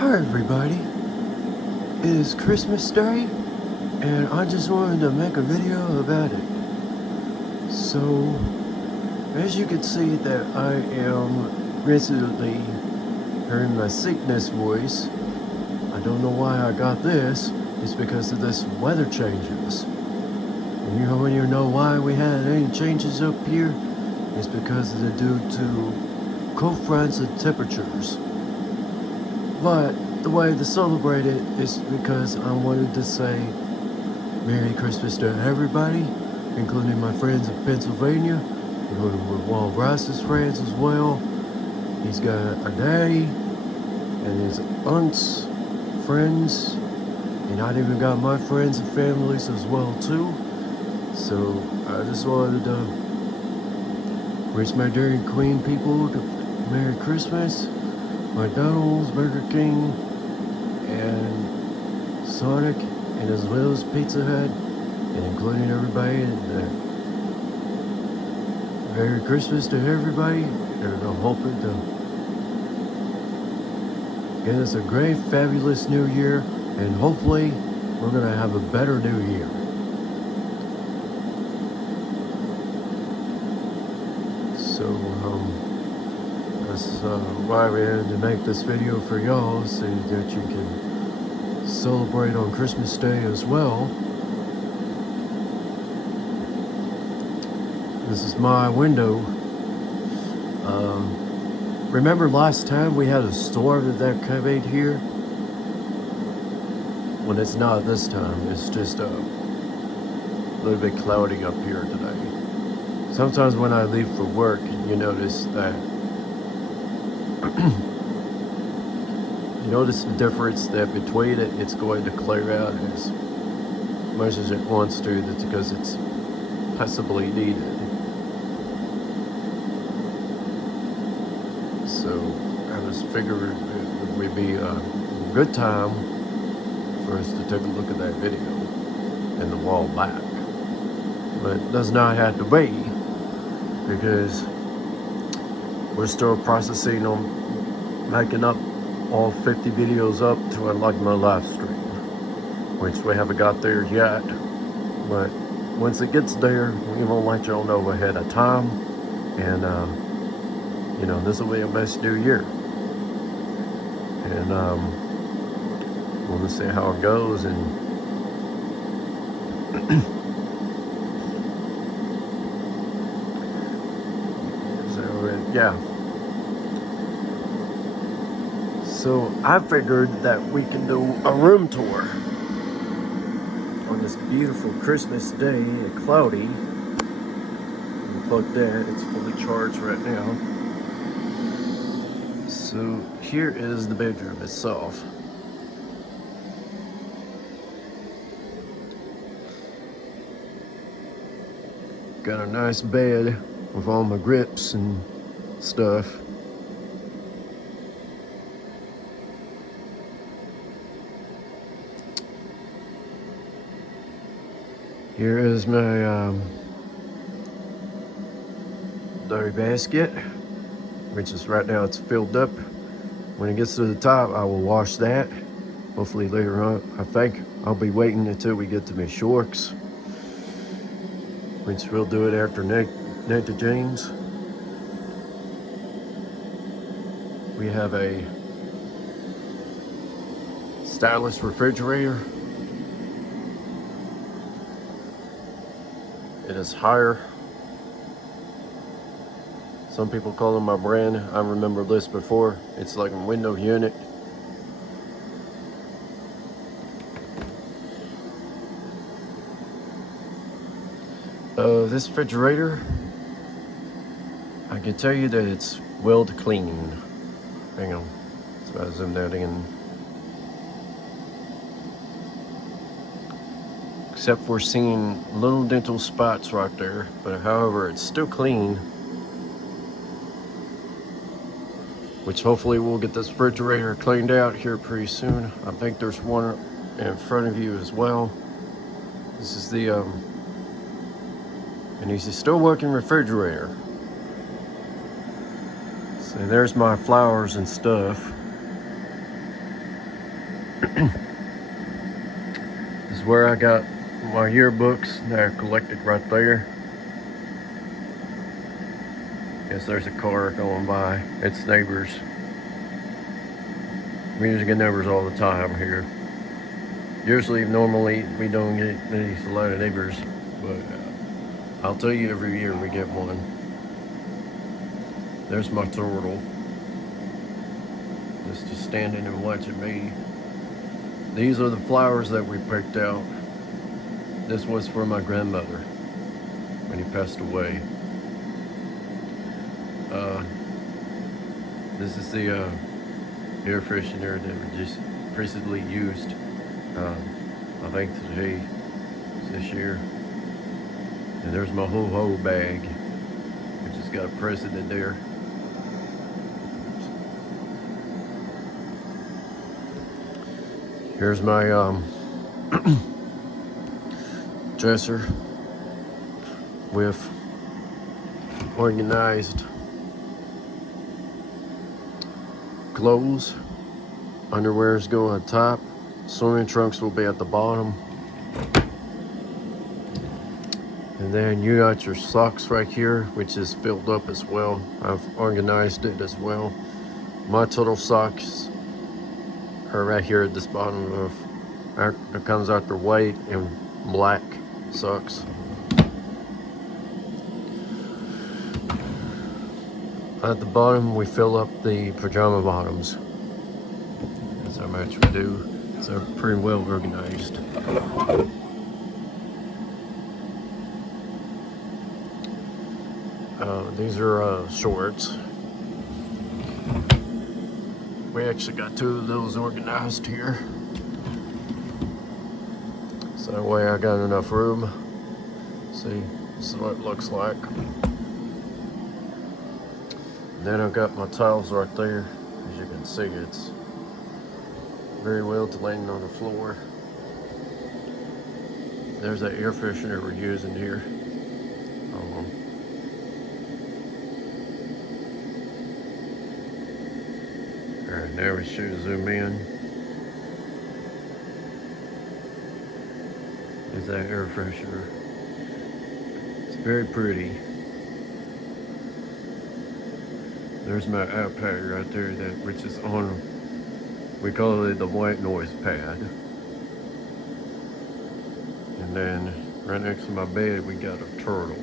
Hi everybody, it is Christmas Day and I just wanted to make a video about it. So, as you can see that I am recently hearing my sickness voice. I don't know why I got this, it's because of this weather changes. And when you know why we had any changes up here, it's because they're due to cold fronts and temperatures. But the way to celebrate it is because I wanted to say Merry Christmas to everybody, including my friends in Pennsylvania, including with Walt Rice's friends as well. He's got a daddy and his aunts, friends, and I even got my friends and families as well too. So I just wanted to wish my Dairy Queen people Merry Christmas. McDonald's, Burger King, and Sonic, and as well as Pizza Hut, and including everybody. And Merry Christmas to everybody, and I'm hoping to get us a great, fabulous new year, and hopefully we're going to have a better new year. So, that's why we had to make this video for y'all, so that you can celebrate on Christmas Day as well. This is my window. Remember last time we had a storm that came in here? Well, it's not this time. It's just a little bit cloudy up here today. Sometimes when I leave for work, you notice that you notice the difference that between it's going to clear out as much as it wants to. That's because it's possibly needed. So I just figured it would be a good time for us to take a look at that video and the wall back. But it does not have to be, because we're still processing on making up all 50 videos up to unlock my live stream, which we haven't got there yet. But once it gets there, we will let y'all know ahead of time. And you know, this will be a best new year. And we'll see how it goes. And so yeah. So I figured that we can do a room tour on this beautiful Christmas day, cloudy. Unplug that, it's fully charged right now. So here is the bedroom itself. Got a nice bed with all my grips and stuff. Here is my dairy basket, which is right now it's filled up. When it gets to the top, I will wash that. Hopefully later on. I think I'll be waiting until we get to my shorts, which we'll do it after Nathan James. We have a stylish refrigerator. It is higher. Some people call them my brand. I remember this before. It's like a window unit. This refrigerator, I can tell you that it's well cleaned. Hang on, so I zoomed that in. Except for seeing little dental spots right there, but however, it's still clean. Which hopefully we'll get this refrigerator cleaned out here pretty soon. I think there's one in front of you as well. This is the and he's still working refrigerator. So there's my flowers and stuff. This is where I got my yearbooks that are collected right there. Guess there's a car going by. It's neighbors. We usually get neighbors all the time here. Normally, we don't get a lot of neighbors, but I'll tell you, every year we get one. There's my turtle. Just standing and watching me. These are the flowers that we picked out. This was for my grandmother when he passed away. This is the air freshener that we just recently used. I think today, this year. And there's my ho-ho bag, which has got a president there. Here's my dresser with organized clothes. Underwears go on top. Swimming trunks will be at the bottom. And then you got your socks right here, which is filled up as well. I've organized it as well. My total socks are right here at this bottom of, it comes out the white and black socks. At the bottom, we fill up the pajama bottoms. That's how much we do. So pretty well organized. These are shorts. We actually got 2 of those organized here. So that way I got enough room. See, this is what it looks like. Then I've got my towels right there. As you can see, it's very well to laying on the floor. There's that air freshener we're using here. Alright, now we should zoom in. There's that air freshener. It's very pretty. There's my iPad right there, which is on, we call it the white noise pad. And then right next to my bed, we got a turtle.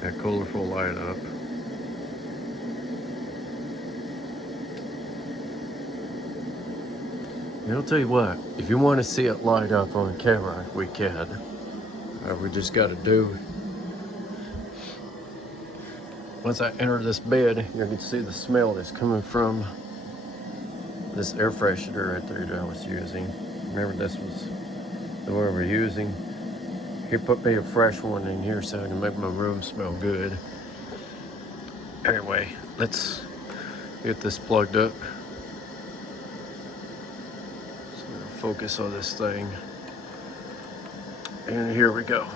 That colorful light up. And I'll tell you what, if you want to see it light up on camera, we can. We just got to do, once I enter this bed, you can see the smell that's coming from this air freshener right there that I was using. Remember, this was the one we're using. He put me a fresh one in here so I can make my room smell good. Anyway, let's get this plugged up. So I'm gonna focus on this thing. And here we go.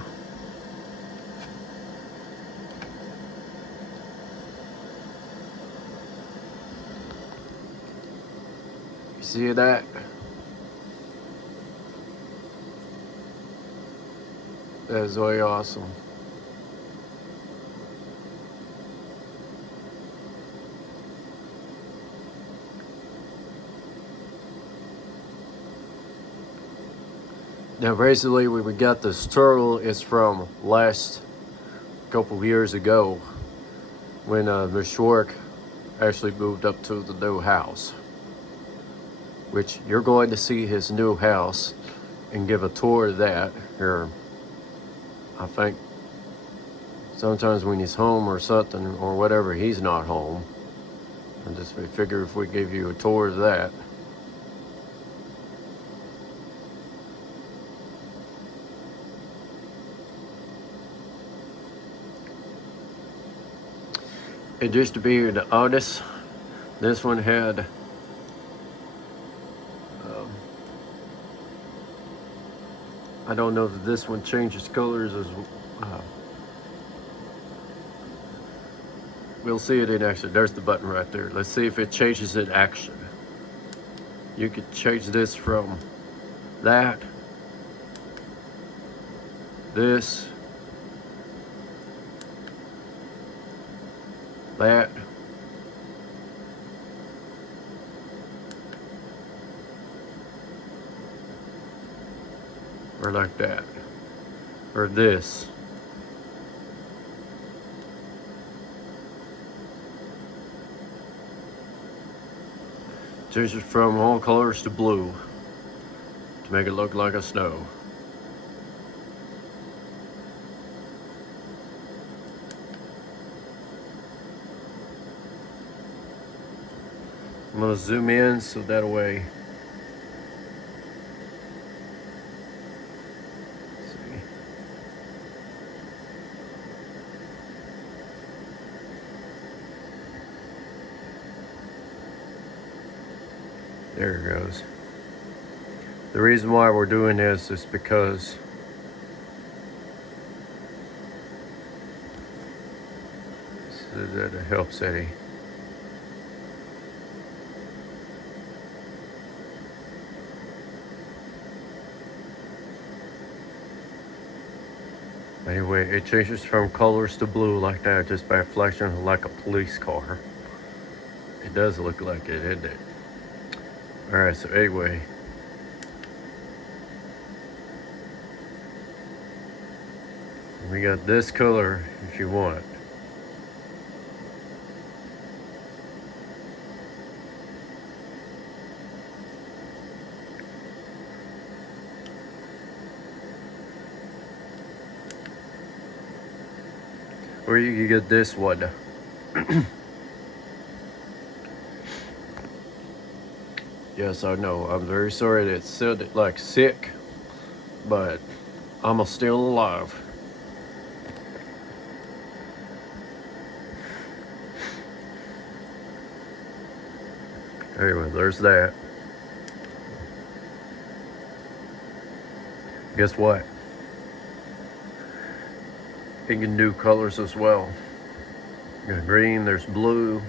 You see that? That is really awesome. Now basically we got this turtle is from last couple of years ago when Ms. Schwark actually moved up to the new house, which you're going to see his new house and give a tour of that here. I think sometimes when he's home or something or whatever, he's not home. And just we figure if we give you a tour of that. And just to be honest, this one had I don't know that this one changes colors as we'll see it in action. There's the button right there. Let's see if it changes in action. You could change this from that, this, that, or like that, or this. Change it from all colors to blue to make it look like a snow. I'm gonna zoom in so that way. Let's see. There it goes. The reason why we're doing this is because that it helps Eddie. Anyway, it changes from colors to blue like that just by a reflection, like a police car. It does look like it, isn't it? Alright, so anyway. We got this color if you want. Or you can get this one. Yes, I know. I'm very sorry that it sounded like sick, but I'm still alive. Anyway, there's that. Guess what? You can do colors as well. You got green, there's blue.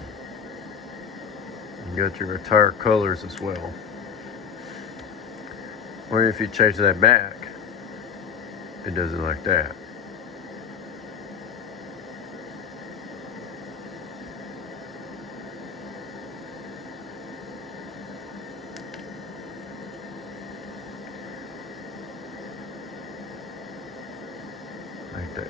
You got your entire colors as well. Or if you change that back, it does it like that. Like that.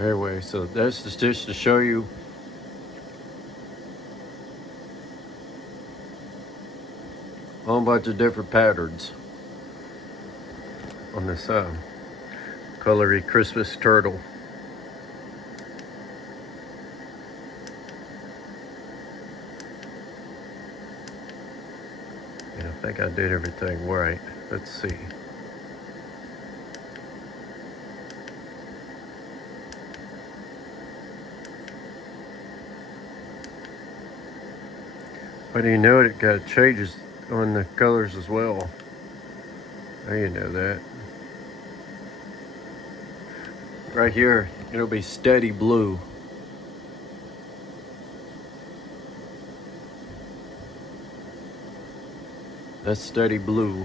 Anyway, so that's just to show you a whole bunch of different patterns on this colory Christmas turtle. And I think I did everything right. Let's see. But you know it got changes on the colors as well. Now you know that. Right here, it'll be steady blue. That's steady blue.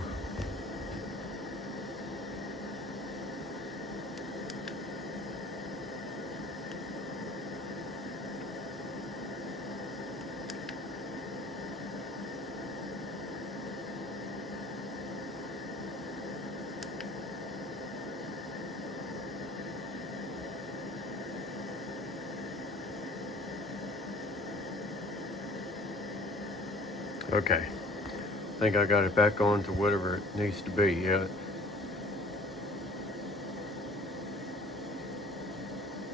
Okay. I think I got it back on to whatever it needs to be. Yeah.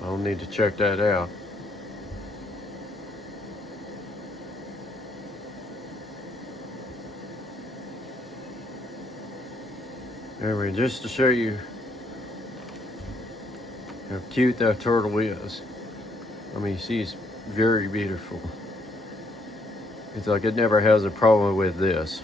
I'll need to check that out. Anyway, just to show you how cute that turtle is. I mean, she's very beautiful. It's like it never has a problem with this.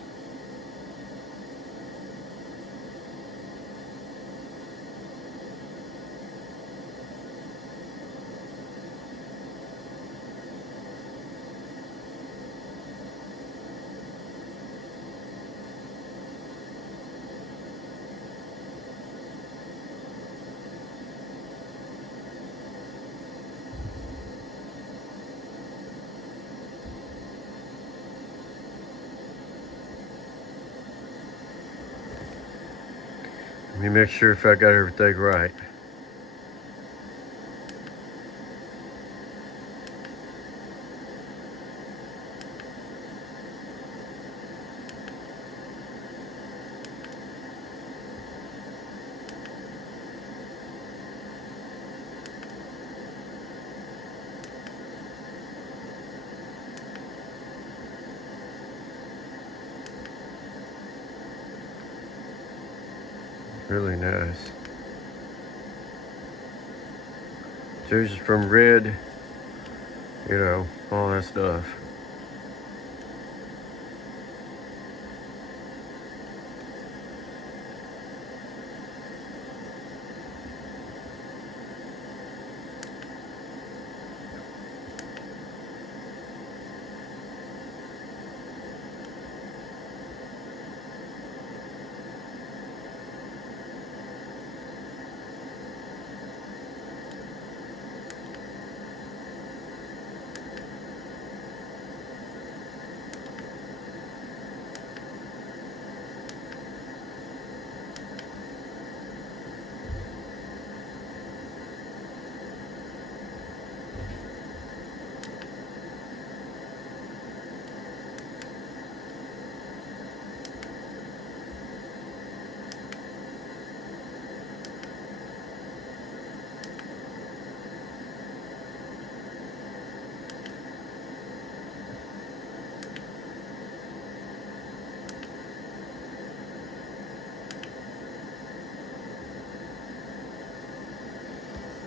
Let me make sure if I got everything right. Really nice. Chooses from red, you know, all that stuff.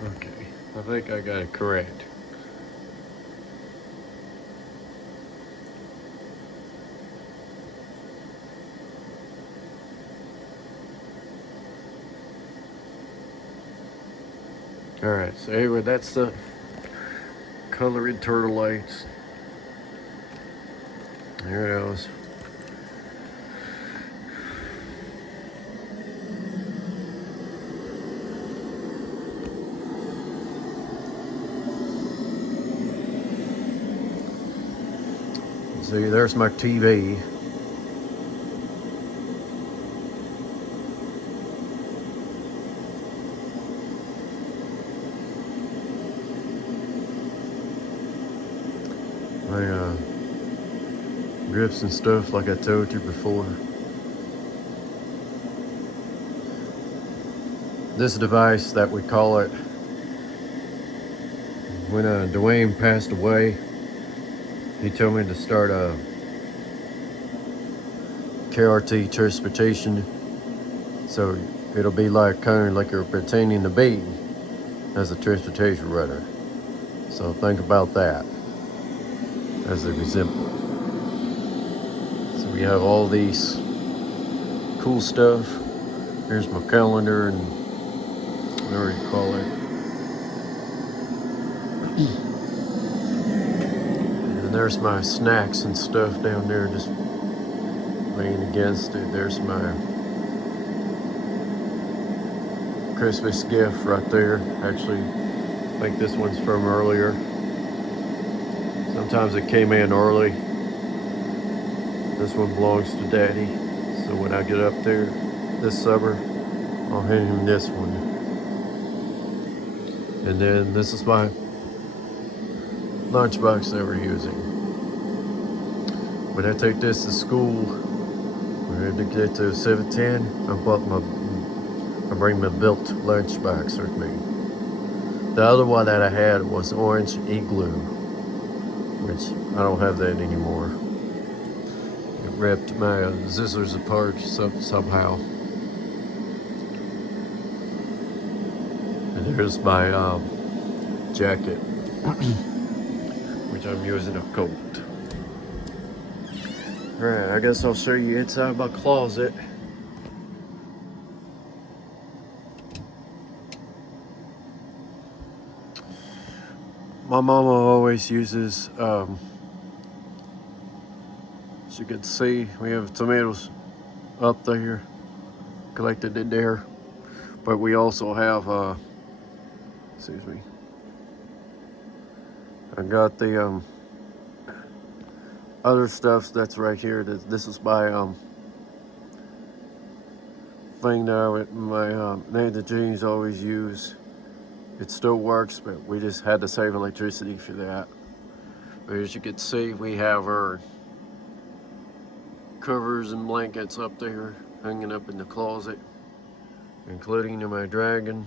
Okay, I think I got it correct. Alright, so anyway, that's the colored turtle lights. There it is. See, there's my TV. My grips and stuff, like I told you before. This device that we call it, when Dwayne passed away, he told me to start a KRT transportation, so it'll be like kind of like you're pretending to be as a transportation runner. So think about that as an example. So we have all these cool stuff. Here's my calendar and whatever you call it. And there's my snacks and stuff down there just laying against it. There's my Christmas gift right there. Actually, I think this one's from earlier. Sometimes it came in early. This one belongs to Daddy. So when I get up there this summer, I'll hand him this one. And then this is my lunchbox that we're using. when I take this to school, when I get to 7:10, I bring my built lunchbox with me. The other one that I had was Orange Igloo, which I don't have that anymore. It ripped my scissors apart somehow. And here's my jacket, which I'm using a coat. Alright, I guess I'll show you inside my closet. My mama always uses, as you can see, we have tomatoes up there, collected in there. But we also have, excuse me, I got the other stuff that's right here. This is my thing that my Nathan Jeans always use. It still works, but we just had to save electricity for that. But as you can see, we have our covers and blankets up there, hanging up in the closet, including my dragon.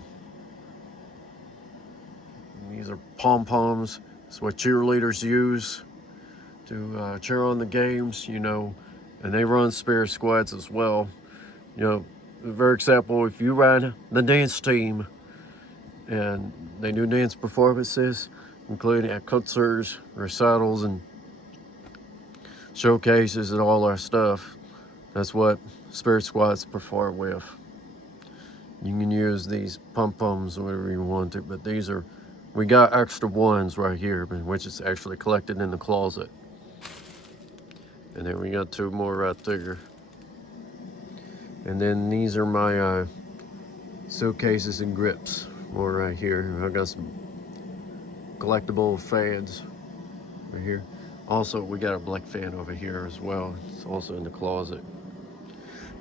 And these are pom-poms. It's what cheerleaders use to cheer on the games, you know, and they run spirit squads as well. You know, for example, if you run the dance team and they do dance performances, including at concerts, recitals, and showcases and all our stuff, that's what spirit squads perform with. You can use these pom-poms or whatever you want to, but these are, we got extra ones right here, which is actually collected in the closet. And then we got two more right there. And then these are my suitcases and grips, more right here. I got some collectible fans right here. Also, we got a black fan over here as well. It's also in the closet.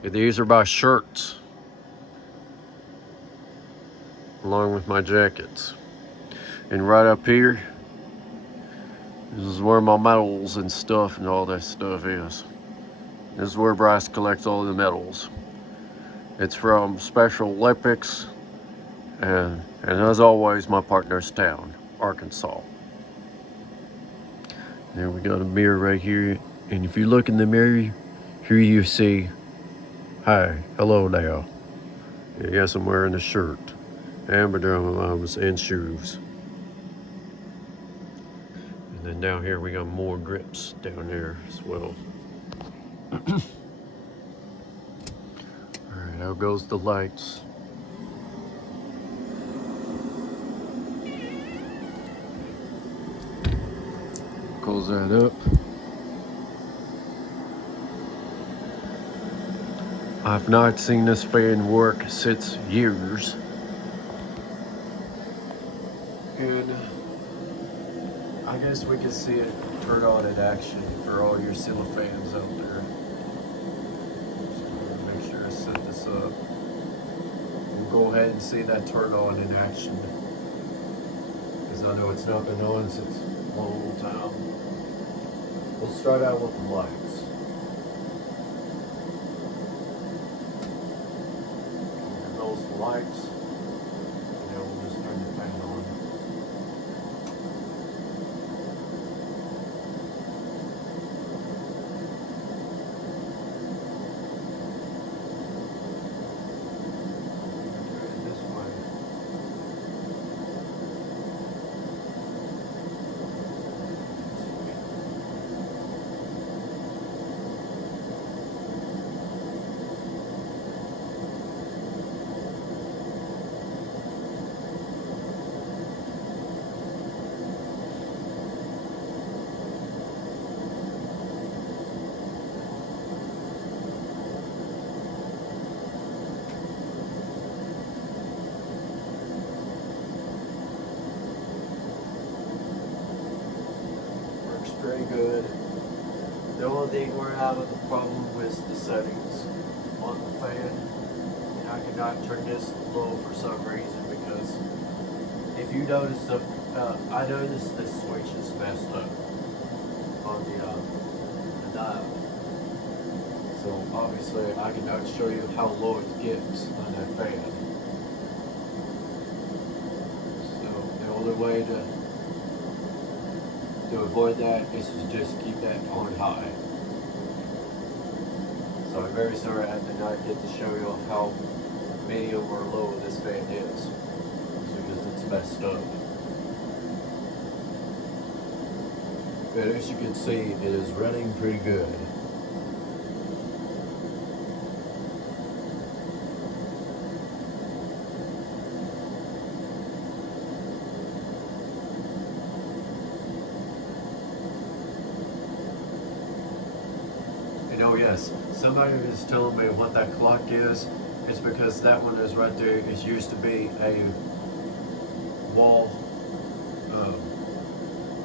And these are my shirts, along with my jackets. And right up here, this is where my medals and stuff and all that stuff is. This is where Bryce collects all the medals. It's from Special Olympics, and as always, my partner's town, Arkansas. There we got a mirror right here, and if you look in the mirror, here you see, hi, hello now. And yes, I'm wearing a shirt, pajamas, and shoes. And then down here we got more grips down there as well. Alright, now goes the lights. Close that up. I've not seen this fan work since years. And I guess we can see it turn on in action for all your ceiling fans out there. So make sure to set this up. We'll go ahead and see that turn on in action, because I know it's not been on since a long time. We'll start out with the lights. And those lights, and then we'll just turn the fan on. Pretty good. The only thing we're having a problem with the settings on the fan. And I cannot turn this low for some reason, because if you notice, I noticed this switch is messed up on the dial. So obviously I cannot show you how low it gets on that fan. So the only way to avoid that is to just keep that on high. So I'm very sorry I did not get to show you how medium or low this fan is. It's because it's messed up. But as you can see, it is running pretty good. And oh yes, somebody is telling me what that clock is. It's because that one is right there. It used to be a wall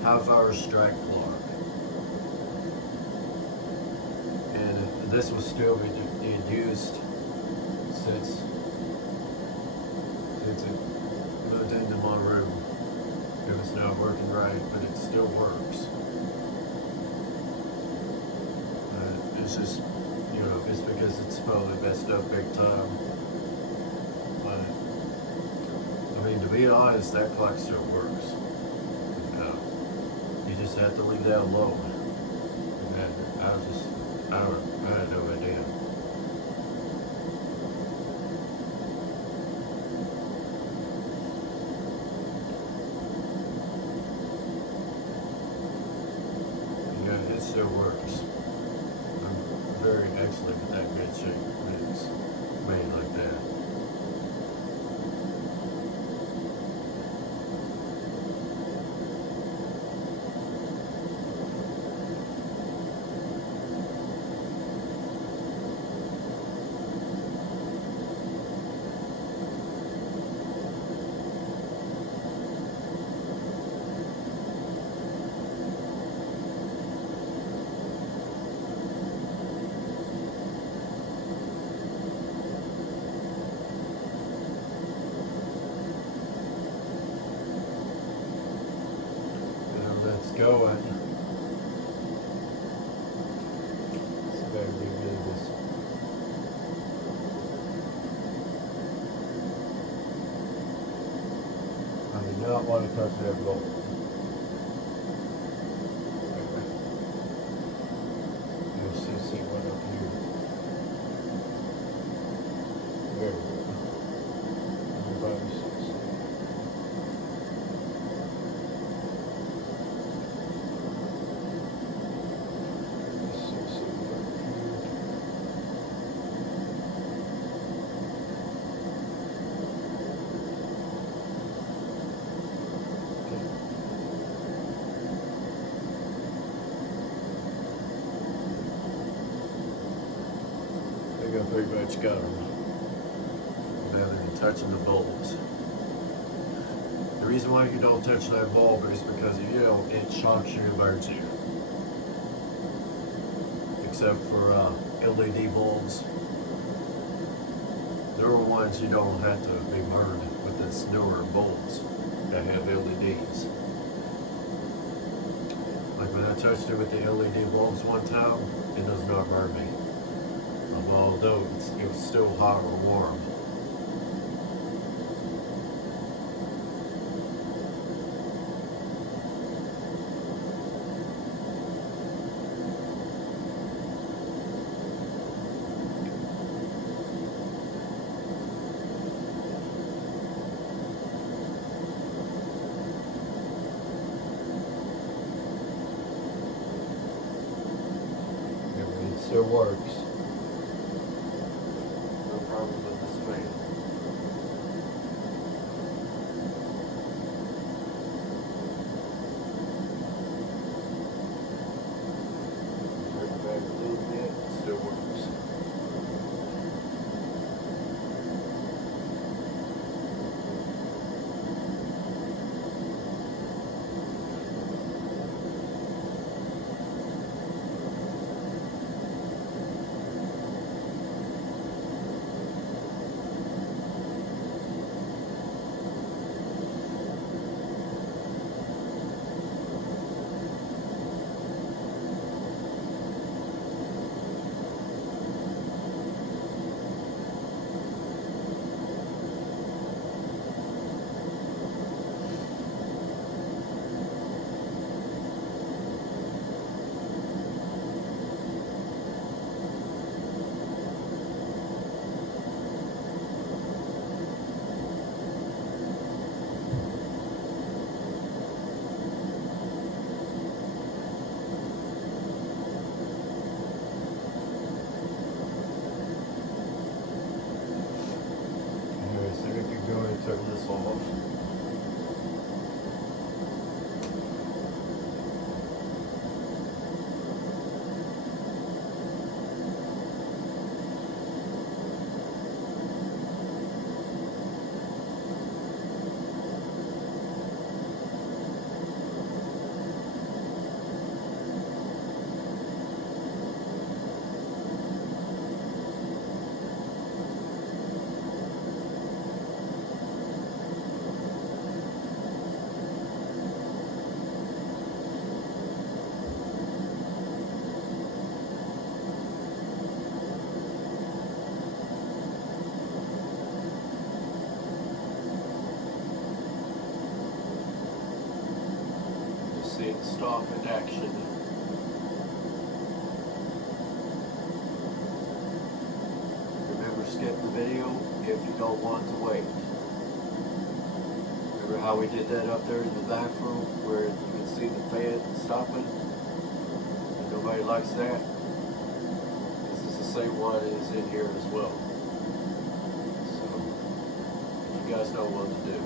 half-hour strike clock, and this was still being used since it moved into my room. It was not working right, but it still works. It's just, you know, it's because it's probably messed up big time. But I mean, to be honest, that clock still works. You just have to leave that alone. And I had no idea. Yeah, it still works. I'm very excellent with that good shape when it's made like that. Let's go and see if I can get rid of this. I do not want to touch that bolt. You'll see one up here. There we go. 5 or 6. I pretty much got them rather than touching the bulbs. The reason why you don't touch that bulb is because if you don't, it shocks you and burns you. Except for LED bulbs. There are ones you don't have to be burned with this newer bulbs that have LEDs. Like when I touched it with the LED bulbs one time, it does not burn me. Although it was still hot or warm. It still works. Problem with this fan. Turn it back a little bit, it still works. go ahead and turn this off. See it stop in action. Remember, skip the video if you don't want to wait. Remember how we did that up there in the bathroom where you can see the fan stopping? And nobody likes that. This is the same one as in here as well. So, you guys know what to do.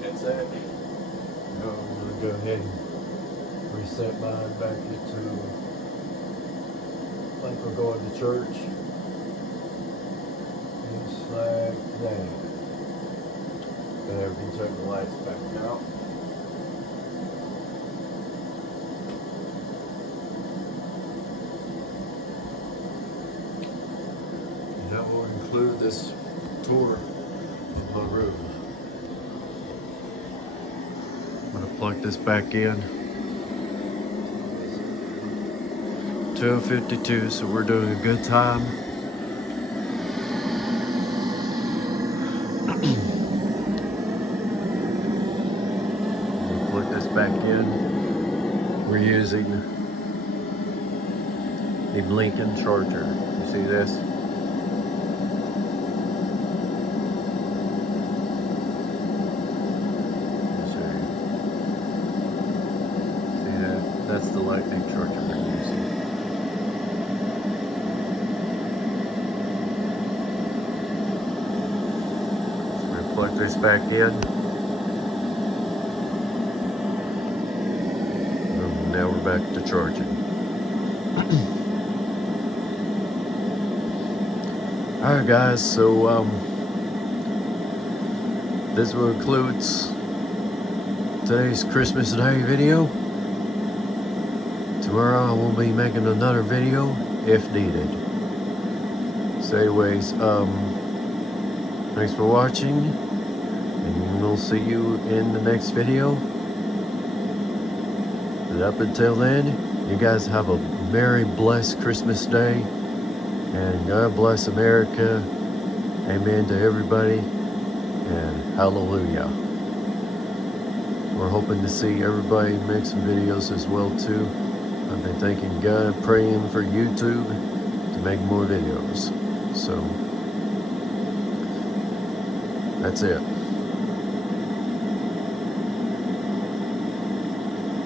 That's it. Now I'm going to go ahead and reset mine back into like we're going to church. Just like that. Go ahead and turn the lights back out. And that will include this tour of my room. I'm gonna plug this back in. 12:52, so we're doing a good time. We'll plug this back in. We're using the Lincoln charger. You see this? That's the lightning charger we're using. So we're gonna plug this back in. And now we're back to charging. Alright guys, so this will conclude today's Christmas Day video. Tomorrow I will be making another video if needed. So anyways, thanks for watching, and we'll see you in the next video. But up until then, you guys have a merry, blessed Christmas Day, and God bless America. Amen to everybody, and hallelujah. We're hoping to see everybody make some videos as well too. I've been thanking God, praying for YouTube to make more videos. So, that's it.